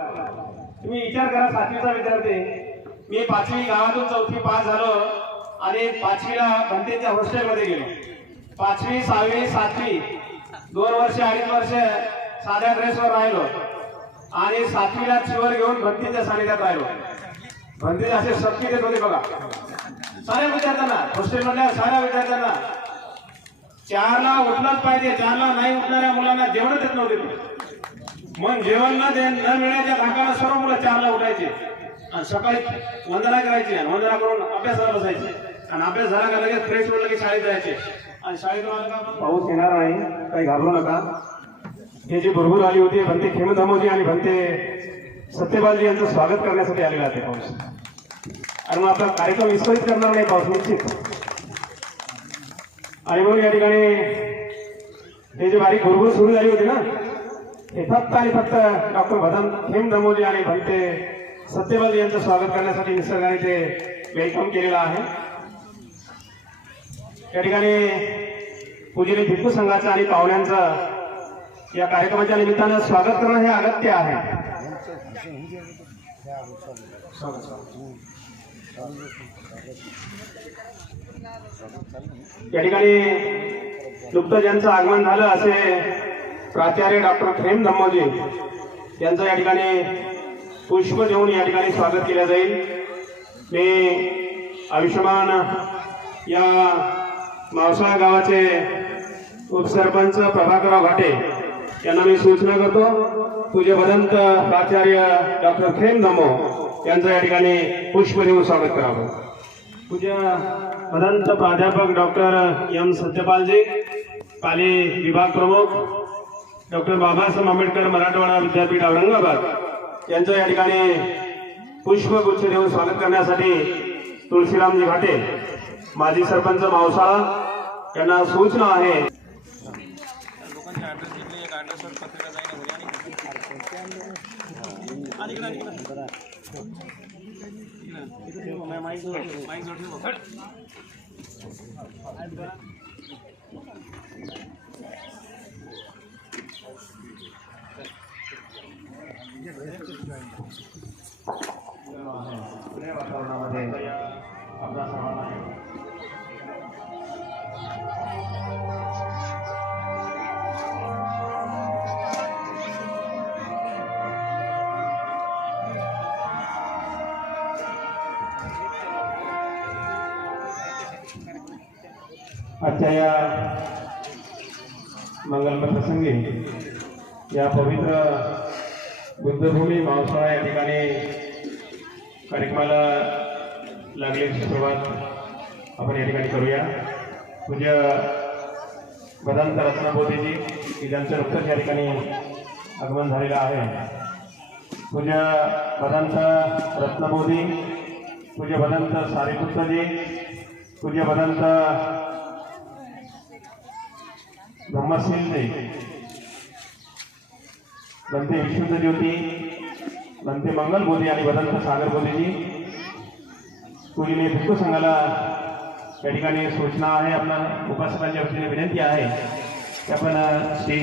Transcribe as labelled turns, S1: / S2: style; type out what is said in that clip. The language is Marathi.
S1: तुम्ही विचार करा सातवीचा विद्यार्थी. मी पाचवी गावातून चौथी पास झालो आणि पाचवीला भंतेच्या हॉस्टेलमध्ये गेलो. पाचवी सहावी सातवी दोन वर्ष अडीच वर्ष साध्या ड्रेसवर राहिलो. आणि सातवीला चिवर घेऊन भंतीच्या सानिध्यात राहिलो. भंतीचे असे शक्ती देत होते बघा. साऱ्या विद्यार्थ्यांना हॉस्टेलमधल्या साऱ्या विद्यार्थ्यांना चारला उठलाच पाहिजे चारला नाही उठणाऱ्या मुलांना जेवण देत. नव्हते मग जेवण न दे न मिळण्याच्या धाकाला सर्व मुलं चारला उठायचे. आणि सकाळी वंदना करायची आणि वंदना करून अभ्यासाला बसायचे. आणि अभ्यास झाला का लगेच फ्रेश होऊन लगेच शाळेत जायचे. आणि शाळेतून पाऊस येणार नाही काही घाबरू नका. हे जी भरभूर आली होती भंते खेमधामोजी आणि भंते सत्यपालजी यांचं स्वागत करण्यासाठी आलेला आहे पाऊस. आणि मग आपला कार्यक्रम विस्कळीत करणार नाही पाऊस निश्चित. आणि म्हणून या ठिकाणी हे जे बारीक गुरगुर सुरू झाली होती ना हे फक्त आणि फक्त डॉक्टर भदन खेम दमोजी आणि भंते सत्यपाल यांचं स्वागत करण्यासाठी निसर्गाने ते वेलकम केलेलं आहे. या ठिकाणी पूजेने भिक्खू संघाचं आणि पाहुण्यांचं या कार्यक्रमाच्या निमित्तानं स्वागत करणं हे अगत्य आहे. या ठिकाणी नुकतं आगमन झालं असे प्राचार्य डॉक्टर खेम धम्मोजी यांचं या ठिकाणी पुष्प देऊन या ठिकाणी स्वागत केलं जाईल. मी आयुष्यमान या मावसाळा गावाचे उपसरपंच प्रभाकरराव घाटे यांना मी सूचना करतो तुझे भदंत प्राचार्य डॉक्टर खेम धमो यांचं या ठिकाणी पुष्प देऊन स्वागत करावं. पूज्य भदंत प्राध्यापक डॉक्टर एम सत्यपालजी पाली विभाग प्रमुख डॉक्टर बाबासाहेब आंबेडकर मराठवाडा विद्यापीठ औरंगाबाद यांचं या ठिकाणी पुष्पगुच्छ देऊन स्वागत करण्यासाठी तुळशीरामजी घाटे माजी सरपंच मावसाळा यांना सूचना आहे.
S2: जिंकली एक आठ सौ पत्रिका जाईन बिर्याणी माईक माईक जोड
S1: वातावरणामध्ये आपला सर्वांना आजच्या या मंगलमय प्रसंगी या पवित्र बुद्धभूमी मावसाळा या ठिकाणी कार्यक्रमाला लागलेली सुरुवात आपण या ठिकाणी करूया. पूज्य भदंत रत्नाबोधीजी की ज्यांचं नुकतंच या ठिकाणी आगमन झालेलं आहे. पूज्य भदंत रत्नबोधी पूज्य भदंत सारीपुत्रजी पूज्य भदंत ब्रह्मसिंहजी लंते विशुद्ध ज्योती लंते मंगल बोधी आणि वदंत सागर बोधीजी। पुरीने भिक्खू संघाला या ठिकाणी सूचना आहे आपल्या उपासकांच्या वतीने विनंती आहे की आपण स्टेज